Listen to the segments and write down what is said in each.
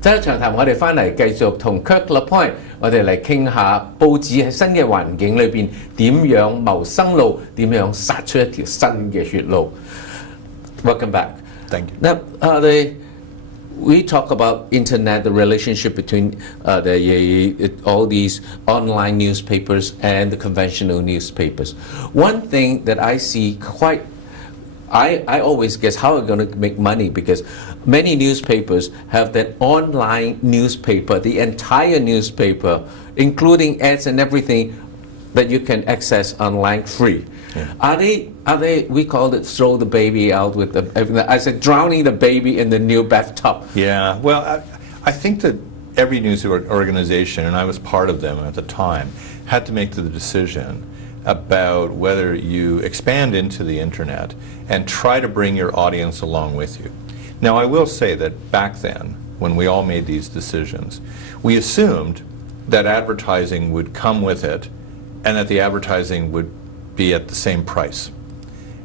周一長談，我哋翻嚟繼續同 Kirk LaPointe，我哋嚟傾下報紙喺新嘅環境裏邊點樣謀生路，點樣殺出一條新嘅血路。Welcome back. Thank you. Now, we talk about internet, the relationship between all these online newspapers and the conventional newspapers. One thing that I see I always guess how I'm going to make money because many newspapers have that online newspaper, the entire newspaper, including ads and everything that you can access online free. Yeah. Are they, we call it throw the baby out with the, I said drowning the baby in the new bathtub. Yeah, well, I think that every news organization, and I was part of them at the time, had to make the decision about whether you expand into the internet and try to bring your audience along with you. Now, I will say that back then, when we all made these decisions, we assumed that advertising would come with it and that the advertising would be at the same price.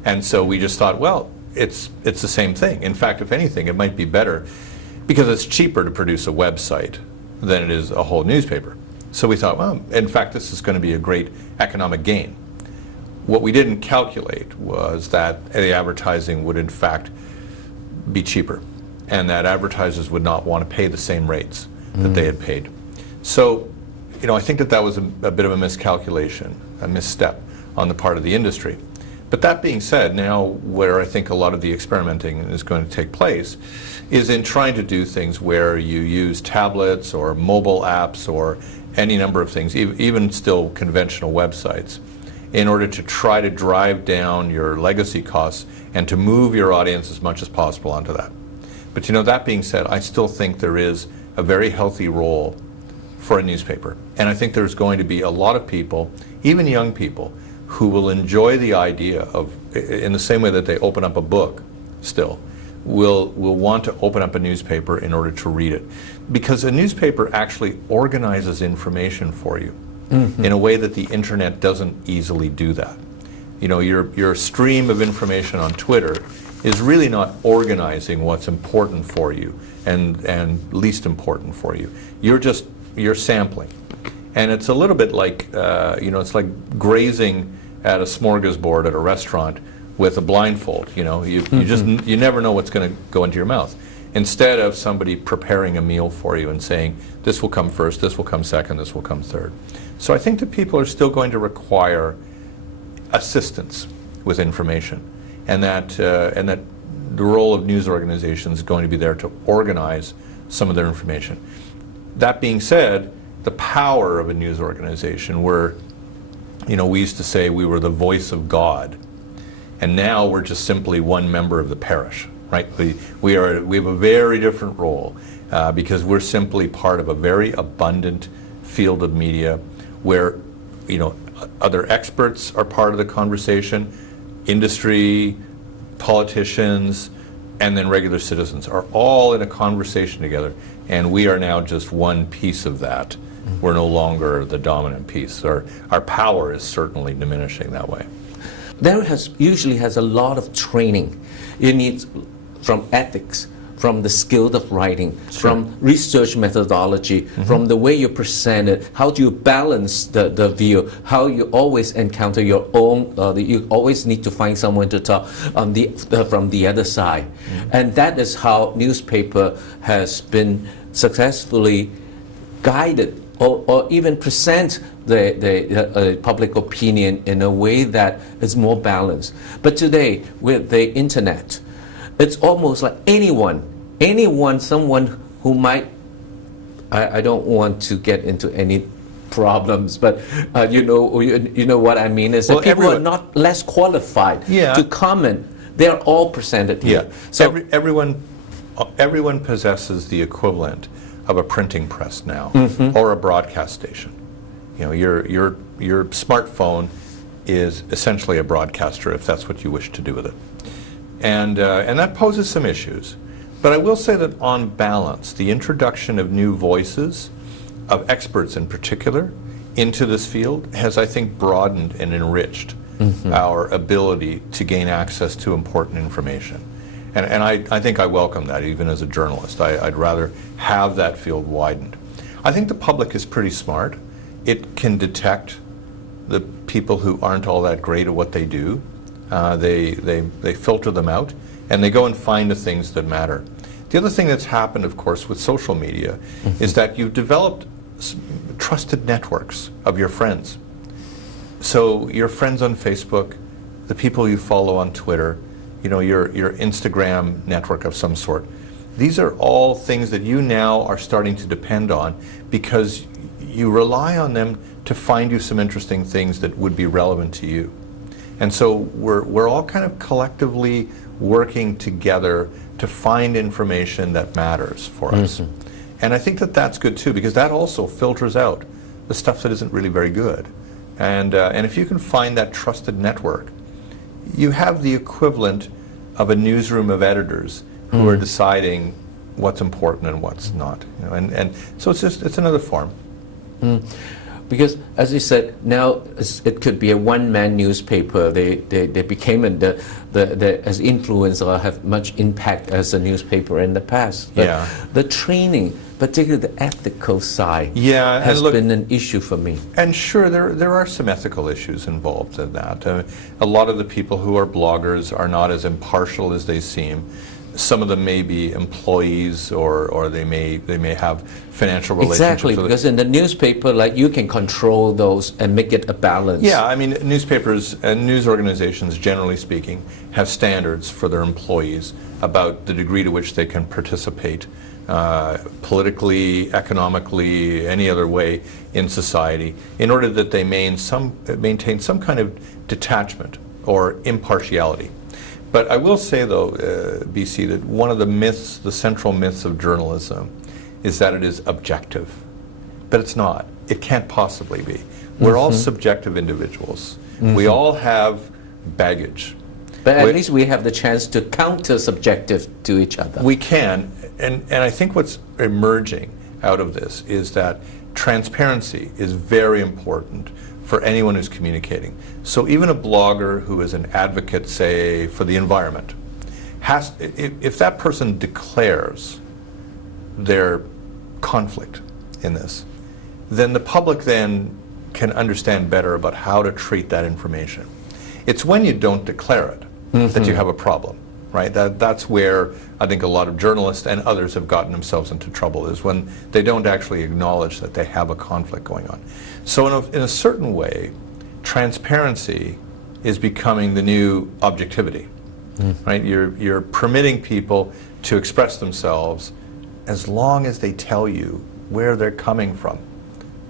And so we just thought, well, it's the same thing. In fact, if anything, it might be better because it's cheaper to produce a website than it is a whole newspaper. So we thought, well, in fact, this is going to be a great economic gain. What we didn't calculate was that the advertising would in fact be cheaper and that advertisers would not want to pay the same rates that they had paid. So, I think that was a bit of a miscalculation, a misstep on the part of the industry. But that being said, now where I think a lot of the experimenting is going to take place is in trying to do things where you use tablets or mobile apps or any number of things, even still conventional websites, in order to try to drive down your legacy costs and to move your audience as much as possible onto that. But that being said, I still think there is a very healthy role for a newspaper. And I think there's going to be a lot of people, even young people, who will enjoy the idea of, in the same way that they open up a book still, will want to open up a newspaper in order to read it. Because a newspaper actually organizes information for you in a way that the internet doesn't easily do that. Your stream of information on Twitter is really not organizing what's important for you and least important for you. You're sampling. And it's a little bit like, it's like grazing at a smorgasbord at a restaurant with a blindfold. You never know what's going to go into your mouth. Instead of somebody preparing a meal for you and saying, this will come first, this will come second, this will come third. So I think that people are still going to require assistance with information, and that the role of news organizations is going to be there to organize some of their information. That being said, the power of a news organization, we used to say we were the voice of God, and now we're just simply one member of the parish, right? We have a very different role because we're simply part of a very abundant field of media where, other experts are part of the conversation, industry, politicians, and then regular citizens are all in a conversation together, and we are now just one piece of that. We're no longer the dominant piece. Our power is certainly diminishing that way. There usually has a lot of training. You need from ethics, from the skill of writing, from research methodology, from the way you present it, how do you balance the view, how you always encounter your own, you always need to find someone to talk from the other side. And that is how newspaper has been successfully guided or even present the public opinion in a way that is more balanced. But today, with the internet, it's almost like someone who might, I don't want to get into any problems, but you know what I mean, is that people are not less qualified to comment. They're all presented here. Yeah. So everyone possesses the equivalent of a printing press now, or a broadcast station. Your smartphone is essentially a broadcaster, if that's what you wish to do with it. And that poses some issues. But I will say that on balance, the introduction of new voices, of experts in particular, into this field has, I think, broadened and enriched our ability to gain access to important information. And I think I welcome that, even as a journalist. I'd rather have that field widened. I think the public is pretty smart. It can detect the people who aren't all that great at what they do. They filter them out, and they go and find the things that matter. The other thing that's happened, of course, with social media is that you've developed trusted networks of your friends. So your friends on Facebook, the people you follow on Twitter, your Instagram network of some sort. These are all things that you now are starting to depend on because you rely on them to find you some interesting things that would be relevant to you. And so we're all kind of collectively working together to find information that matters for us. And I think that that's good too, because that also filters out the stuff that isn't really very good. And if you can find that trusted network, you have the equivalent of a newsroom of editors who are deciding what's important and what's not. And so it's another form. Because, as you said, now it could be a one-man newspaper. They became as influence or have much impact as a newspaper in the past. But the training, particularly the ethical side, has been an issue for me. And sure, there are some ethical issues involved in that. A lot of the people who are bloggers are not as impartial as they seem. Some of them may be employees, or they may have financial relationships. Exactly, because in the newspaper, you can control those and make it a balance. Yeah, I mean, newspapers and news organizations, generally speaking, have standards for their employees about the degree to which they can participate politically, economically, any other way in society, in order that they maintain some kind of detachment or impartiality. But I will say, though, BC, that one of the central myths of journalism is that it is objective. But it's not. It can't possibly be. We're all subjective individuals. We all have baggage. But at least we have the chance to counter subjective to each other. We can. And I think what's emerging out of this is that transparency is very important for anyone who's communicating. So even a blogger who is an advocate, say, for the environment, if that person declares their conflict in this, then the public then can understand better about how to treat that information. It's when you don't declare it that you have a problem, right? That's where I think a lot of journalists and others have gotten themselves into trouble, is when they don't actually acknowledge that they have a conflict going on. So in a certain way, transparency is becoming the new objectivity, right? You're permitting people to express themselves as long as they tell you where they're coming from,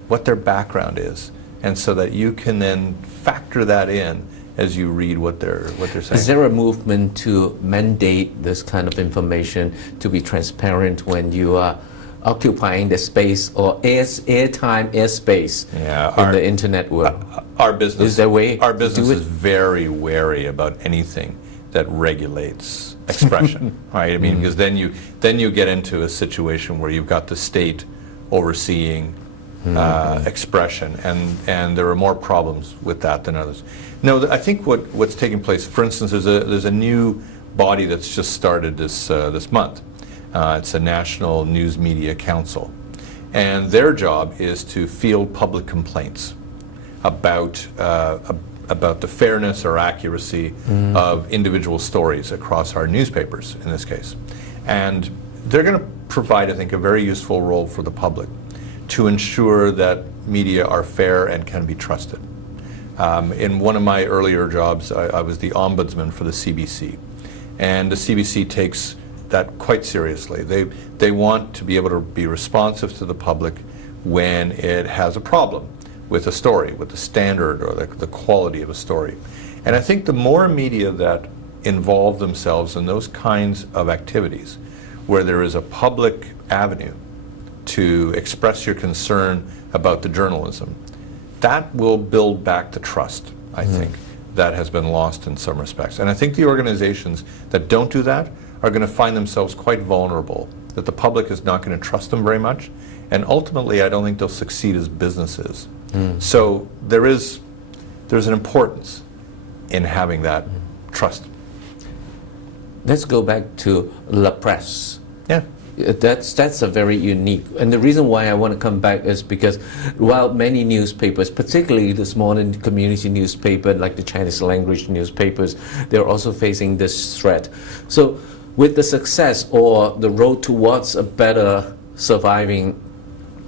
what their background is, and so that you can then factor that in as you read what they're saying. Is there a movement to mandate this kind of information to be transparent when you are occupying the space or airtime, airspace in the internet world? Our business, is there a way our business to do is very wary about anything that regulates expression, right? I mean, because then you get into a situation where you've got the state overseeing expression, and there are more problems with that than others. No, I think what's taking place, for instance, there's a new body that's just started this month. It's a National News Media Council, and their job is to field public complaints about the fairness or accuracy of individual stories across our newspapers, in this case. And they're going to provide, I think, a very useful role for the public to ensure that media are fair and can be trusted. In one of my earlier jobs, I was the ombudsman for the CBC, and the CBC takes that quite seriously. They want to be able to be responsive to the public when it has a problem with a story, with the standard or the quality of a story. And I think the more media that involve themselves in those kinds of activities, where there is a public avenue to express your concern about the journalism, that will build back the trust, I think, that has been lost in some respects. And I think the organizations that don't do that are going to find themselves quite vulnerable, that the public is not going to trust them very much, and ultimately I don't think they'll succeed as businesses. So there's an importance in having that trust. let's go back to La Presse. Yeah. That's a very unique, and the reason why I want to come back is because while many newspapers, particularly the small and community newspaper like the Chinese language newspapers, they're also facing this threat. So with the success or the road towards a better surviving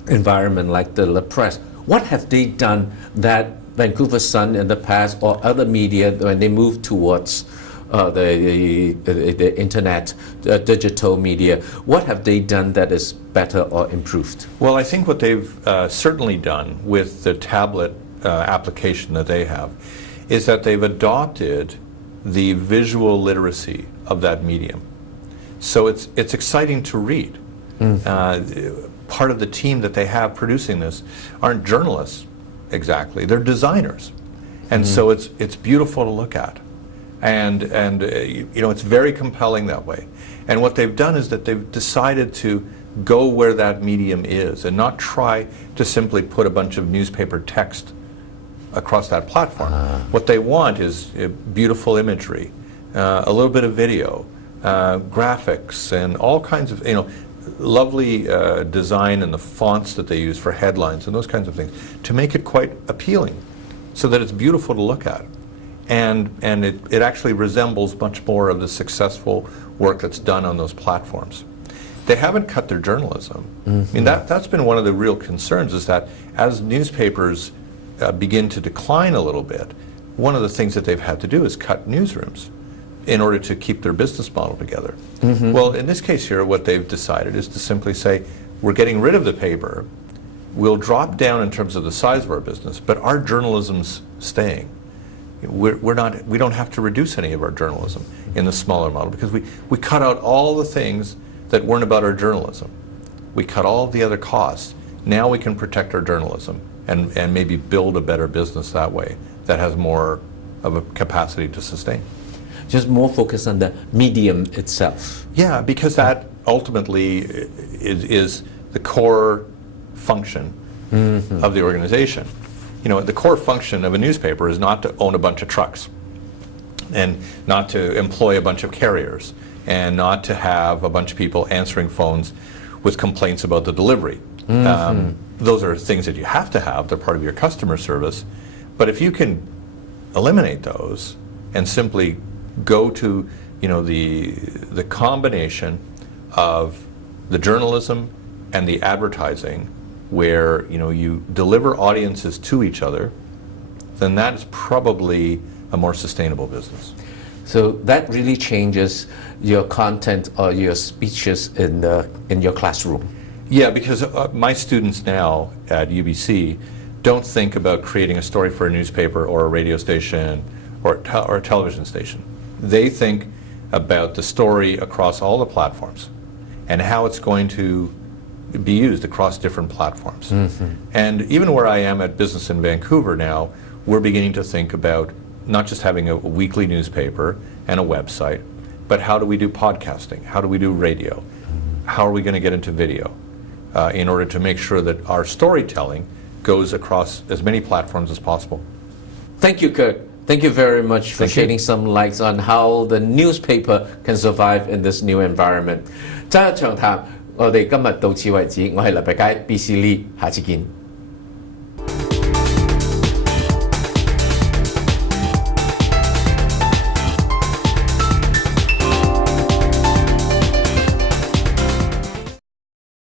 environment like the La Presse, what have they done that Vancouver Sun in the past or other media when they move towards the internet, digital media, what have they done that is better or improved? Well, I think what they've certainly done with the tablet application that they have is that they've adopted the visual literacy of that medium. So it's exciting to read. Part of the team that they have producing this aren't journalists exactly, they're designers. And so it's beautiful to look at. And you know, it's very compelling that way. And what they've done is that they've decided to go where that medium is and not try to simply put a bunch of newspaper text across that platform. What they want is beautiful imagery, a little bit of video, graphics, and all kinds of, you know, lovely design and the fonts that they use for headlines and those kinds of things to make it quite appealing so that it's beautiful to look at. And it actually resembles much more of the successful work that's done on those platforms. They haven't cut their journalism. I mean, that's been one of the real concerns, is that as newspapers begin to decline a little bit, one of the things that they've had to do is cut newsrooms in order to keep their business model together. Well, in this case here, what they've decided is to simply say, we're getting rid of the paper, we'll drop down in terms of the size of our business, but our journalism's staying. We don't have to reduce any of our journalism in the smaller model because we cut out all the things that weren't about our journalism. We cut all the other costs. Now we can protect our journalism and maybe build a better business that way that has more of a capacity to sustain. Just more focus on the medium itself. Yeah, because that ultimately is the core function of the organization. You know, the core function of a newspaper is not to own a bunch of trucks and not to employ a bunch of carriers and not to have a bunch of people answering phones with complaints about the delivery. Those are things that you have to have. They're part of your customer service. But if you can eliminate those and simply go to, you know, the combination of the journalism and the advertising, where, you know, you deliver audiences to each other, then that is probably a more sustainable business. So that really changes your content or your speeches in your classroom. Yeah, because my students now at UBC don't think about creating a story for a newspaper or a radio station or a television station. They think about the story across all the platforms and how it's going to be used across different platforms. And even where I am at Business in Vancouver now, we're beginning to think about not just having a weekly newspaper and a website, but how do we do podcasting? How do we do radio? How are we going to get into video in order to make sure that our storytelling goes across as many platforms as possible? Thank you, Kirk. Thank you very much for shedding some light on how the newspaper can survive in this new environment. 周一長談，我哋今日到此為止。我係黎伯佳 B.C.Lee， 下次見。